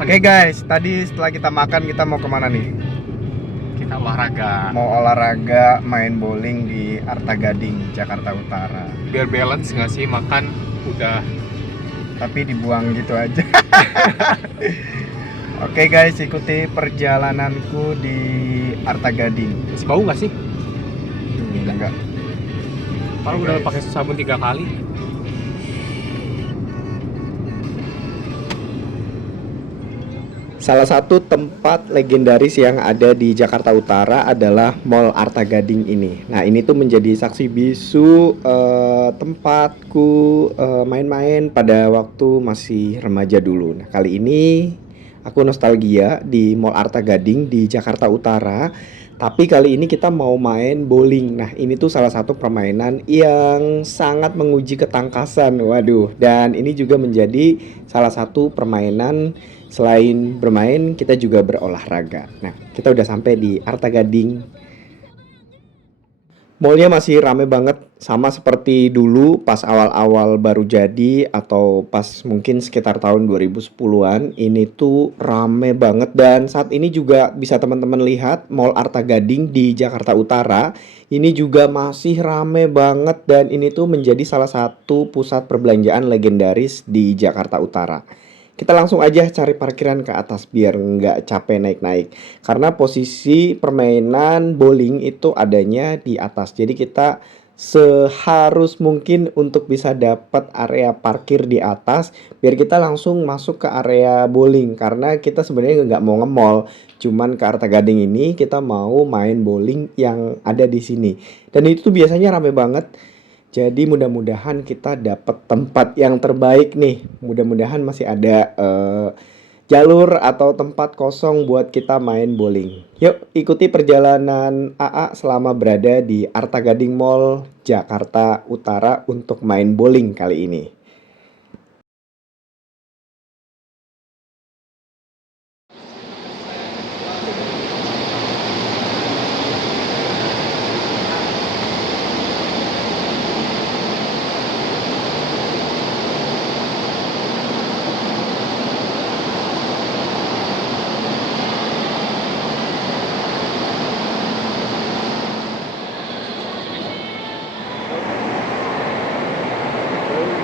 Oke guys, tadi setelah kita makan kita mau kemana nih? Kita olahraga Mau olahraga, main bowling di Arta Gading, Jakarta Utara. biar balance nggak sih, makan udah. Tapi dibuang gitu aja. Oke guys, ikuti perjalananku di Arta Gading. Masih bau nggak sih? Enggak. Kalau Oke, udah guys. pakai sabun 3 kali. Salah satu tempat legendaris yang ada di Jakarta Utara adalah Mall Arta Gading ini. Nah, ini tuh menjadi saksi bisu tempatku main-main pada waktu masih remaja dulu. Nah, kali ini aku nostalgia di Mall Arta Gading di Jakarta Utara. Tapi kali ini kita mau main bowling. Nah, ini tuh salah satu permainan yang sangat menguji ketangkasan. Waduh, dan ini juga menjadi salah satu permainan selain bermain kita juga berolahraga. Nah, kita udah sampai di Arta Gading. Mallnya masih rame banget sama seperti dulu pas awal-awal baru jadi atau pas mungkin sekitar tahun 2010-an. Ini tuh rame banget dan saat ini juga bisa teman-teman lihat Mall Arta Gading di Jakarta Utara. Ini juga masih rame banget dan ini tuh menjadi salah satu pusat perbelanjaan legendaris di Jakarta Utara. Kita langsung aja cari parkiran ke atas biar nggak capek naik-naik. Karena posisi permainan bowling itu adanya di atas. Jadi kita seharus mungkin untuk bisa dapat area parkir di atas biar kita langsung masuk ke area bowling karena kita sebenarnya nggak mau nge-mall, cuman ke Arta Gading ini kita mau main bowling yang ada di sini dan itu tuh biasanya rame banget. Jadi mudah-mudahan kita dapat tempat yang terbaik nih. Mudah-mudahan masih ada jalur atau tempat kosong buat kita main bowling. Yuk ikuti perjalanan AA selama berada di Arta Gading Mall, Jakarta Utara untuk main bowling kali ini.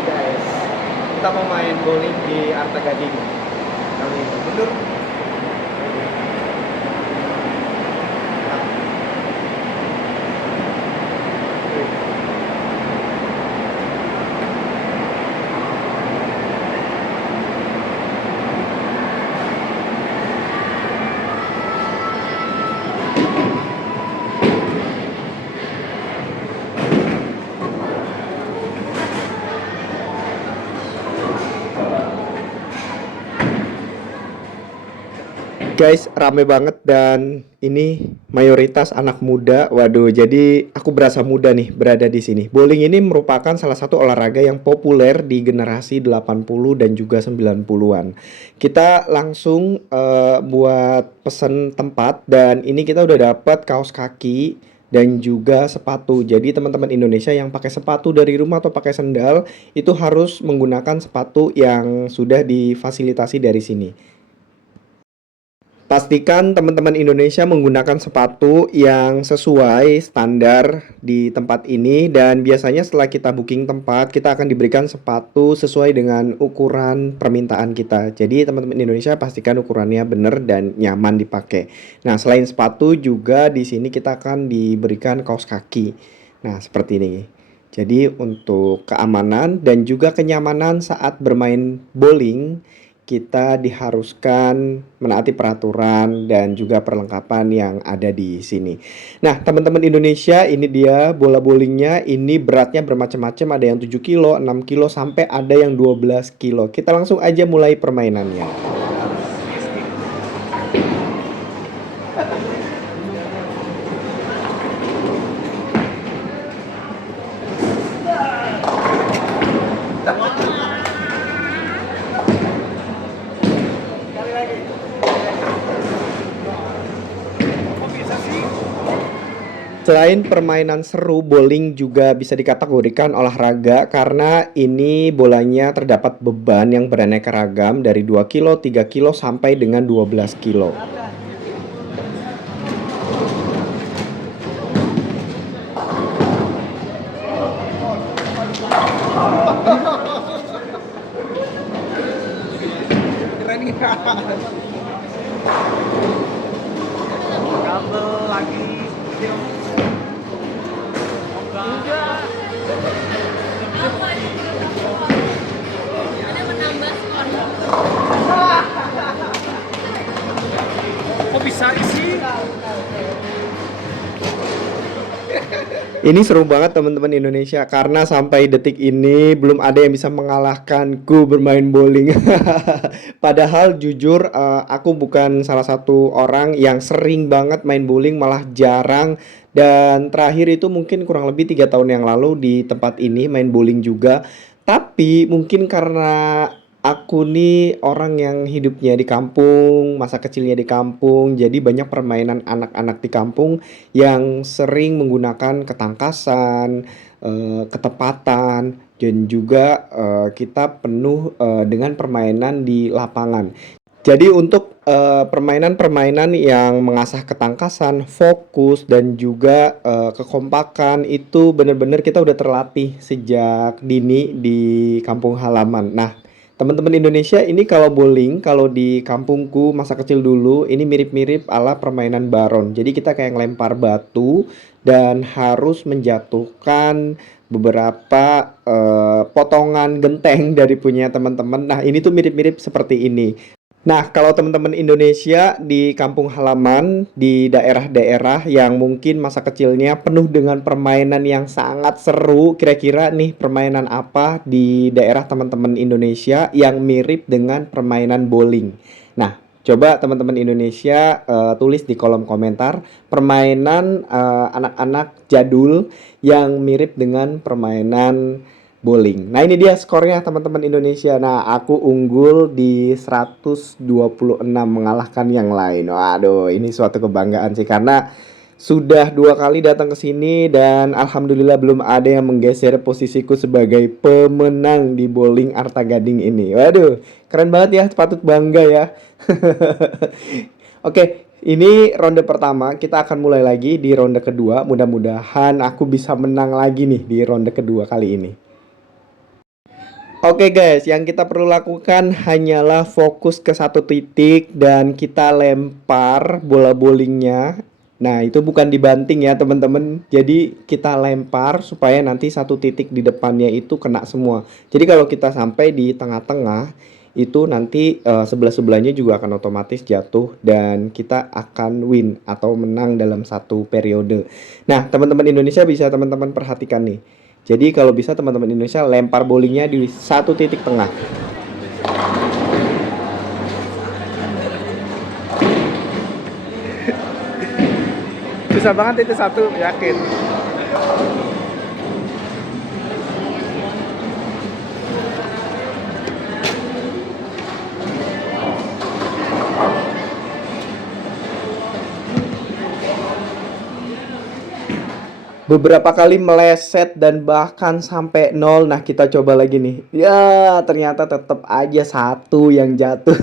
Guys, kita mau main bowling di Arta Gading. Kali ini mundur. Guys, rame banget dan ini mayoritas anak muda. Waduh, jadi aku berasa muda nih berada di sini. Bowling ini merupakan salah satu olahraga yang populer di generasi 80 dan juga 90-an. Kita langsung buat pesen tempat dan ini kita udah dapat kaos kaki dan juga sepatu. Jadi teman-teman Indonesia yang pakai sepatu dari rumah atau pakai sendal itu harus menggunakan sepatu yang sudah difasilitasi dari sini. Pastikan teman-teman Indonesia menggunakan sepatu yang sesuai standar di tempat ini dan biasanya setelah kita booking tempat, kita akan diberikan sepatu sesuai dengan ukuran permintaan kita. Jadi teman-teman Indonesia pastikan ukurannya benar dan nyaman dipakai. Nah, selain sepatu juga di sini kita akan diberikan kaos kaki. Nah, seperti ini. Jadi untuk keamanan dan juga kenyamanan saat bermain bowling kita diharuskan menaati peraturan dan juga perlengkapan yang ada di sini. Nah, teman-teman Indonesia, ini dia bola bowlingnya. Ini beratnya bermacam-macam, ada yang 7 kilo, 6 kilo, sampai ada yang 12 kilo. Kita langsung aja mulai permainannya. Selain permainan seru, bowling juga bisa dikategorikan olahraga karena ini bolanya terdapat beban yang beraneka ragam dari 2 kilo, 3 kilo sampai dengan 12 kilo. Kabel lagi. Ada menambah skor. Kok bisa sih? Ini seru banget teman-teman Indonesia karena sampai detik ini belum ada yang bisa mengalahkanku bermain bowling. Padahal jujur aku bukan salah satu orang yang sering banget main bowling, malah jarang. Dan terakhir itu mungkin kurang lebih 3 tahun yang lalu di tempat ini main bowling juga. Tapi mungkin karena aku nih orang yang hidupnya di kampung, masa kecilnya di kampung, jadi banyak permainan anak-anak di kampung yang sering menggunakan ketangkasan, ketepatan, dan juga kita penuh dengan permainan di lapangan. Jadi untuk permainan-permainan yang mengasah ketangkasan, fokus, dan juga kekompakan itu benar-benar kita udah terlatih sejak dini di kampung halaman. Nah, teman-teman Indonesia ini kalau bowling, kalau di kampungku masa kecil dulu ini mirip-mirip ala permainan baron. Jadi kita kayak ngelempar batu dan harus menjatuhkan beberapa potongan genteng dari punya teman-teman. Nah, ini tuh mirip-mirip seperti ini. Nah, kalau teman-teman Indonesia di kampung halaman, di daerah-daerah yang mungkin masa kecilnya penuh dengan permainan yang sangat seru, kira-kira nih permainan apa di daerah teman-teman Indonesia yang mirip dengan permainan bowling? Nah, coba teman-teman Indonesia tulis di kolom komentar permainan anak-anak jadul yang mirip dengan permainan bowling. Nah, ini dia skornya teman-teman Indonesia. Nah, aku unggul di 126 mengalahkan yang lain. Waduh, ini suatu kebanggaan sih karena sudah 2 kali datang ke sini dan alhamdulillah belum ada yang menggeser posisiku sebagai pemenang di bowling Arta Gading ini. Waduh, keren banget ya, patut bangga ya. Oke, ini ronde pertama. Kita akan mulai lagi di ronde kedua. Mudah-mudahan aku bisa menang lagi nih di ronde kedua kali ini. Oke guys, yang kita perlu lakukan hanyalah fokus ke satu titik dan kita lempar bola bowlingnya. Nah, itu bukan dibanting ya teman-teman. Jadi kita lempar supaya nanti satu titik di depannya itu kena semua. Jadi kalau kita sampai di tengah-tengah, itu nanti sebelah-sebelahnya juga akan otomatis jatuh dan kita akan win atau menang dalam satu periode. Nah, teman-teman Indonesia bisa teman-teman perhatikan nih. Jadi kalau bisa teman-teman Indonesia lempar bowlingnya di satu titik tengah. Bisa banget itu satu, yakin. Beberapa kali meleset dan bahkan sampai nol. Nah, kita coba lagi nih. Ya, ternyata tetap aja satu yang jatuh.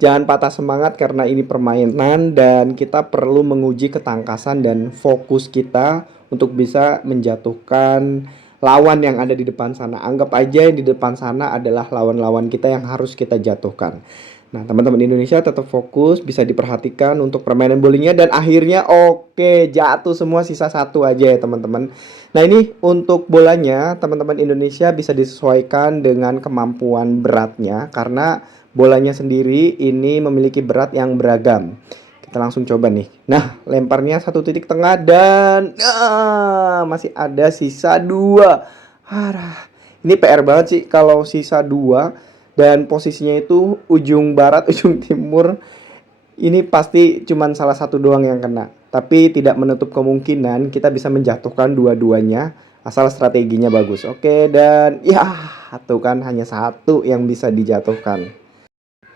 Jangan patah semangat karena ini permainan dan kita perlu menguji ketangkasan dan fokus kita untuk bisa menjatuhkan lawan yang ada di depan sana. Anggap aja yang di depan sana adalah lawan-lawan kita yang harus kita jatuhkan. Nah, teman-teman Indonesia tetap fokus, bisa diperhatikan untuk permainan bowlingnya dan akhirnya oke, jatuh semua, sisa satu aja ya teman-teman. Nah, ini untuk bolanya teman-teman Indonesia bisa disesuaikan dengan kemampuan beratnya karena bolanya sendiri ini memiliki berat yang beragam. Kita langsung coba nih. Nah, lemparnya satu titik tengah dan masih ada sisa dua. Ini PR banget sih kalau sisa dua dan posisinya itu ujung barat, ujung timur. Ini pasti cuman salah satu doang yang kena. Tapi tidak menutup kemungkinan kita bisa menjatuhkan dua-duanya asal strateginya bagus. Oke, dan ya tuh kan hanya satu yang bisa dijatuhkan.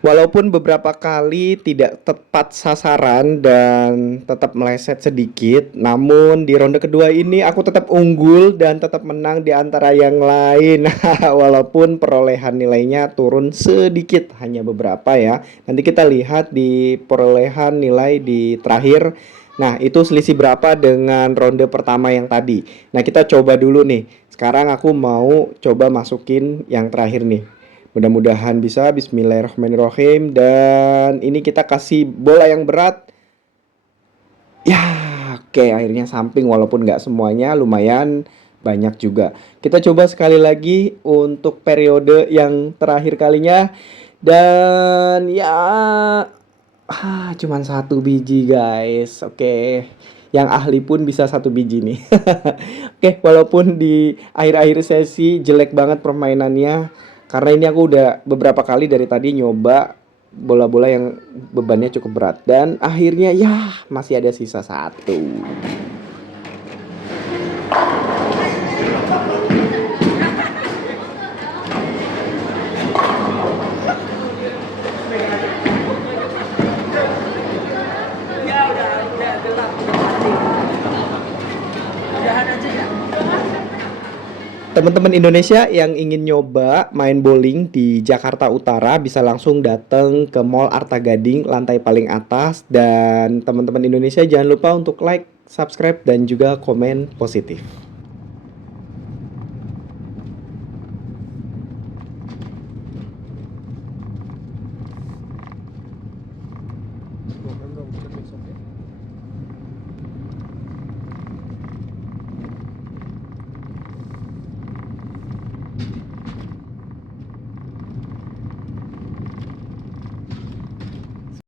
Walaupun beberapa kali tidak tepat sasaran dan tetap meleset sedikit, namun di ronde kedua ini aku tetap unggul dan tetap menang di antara yang lain. Walaupun perolehan nilainya turun sedikit, hanya beberapa ya. Nanti kita lihat di perolehan nilai di terakhir. Nah, itu selisih berapa dengan ronde pertama yang tadi. Nah, kita coba dulu nih. Sekarang aku mau coba masukin yang terakhir nih. Mudah-mudahan bisa. Bismillahirrahmanirrahim. Dan ini kita kasih bola yang berat. Ya, oke, akhirnya samping walaupun nggak semuanya, lumayan banyak juga. Kita coba sekali lagi untuk periode yang terakhir kalinya. Dan ya, cuman satu biji guys. Oke. Yang ahli pun bisa satu biji nih. Oke, walaupun di akhir-akhir sesi jelek banget permainannya, karena ini aku udah beberapa kali dari tadi nyoba bola-bola yang bebannya cukup berat dan akhirnya ya masih ada sisa satu. Teman-teman Indonesia yang ingin nyoba main bowling di Jakarta Utara bisa langsung datang ke Mall Arta Gading lantai paling atas, dan teman-teman Indonesia jangan lupa untuk like, subscribe dan juga komen positif. Semoga nggak hujan besok ya.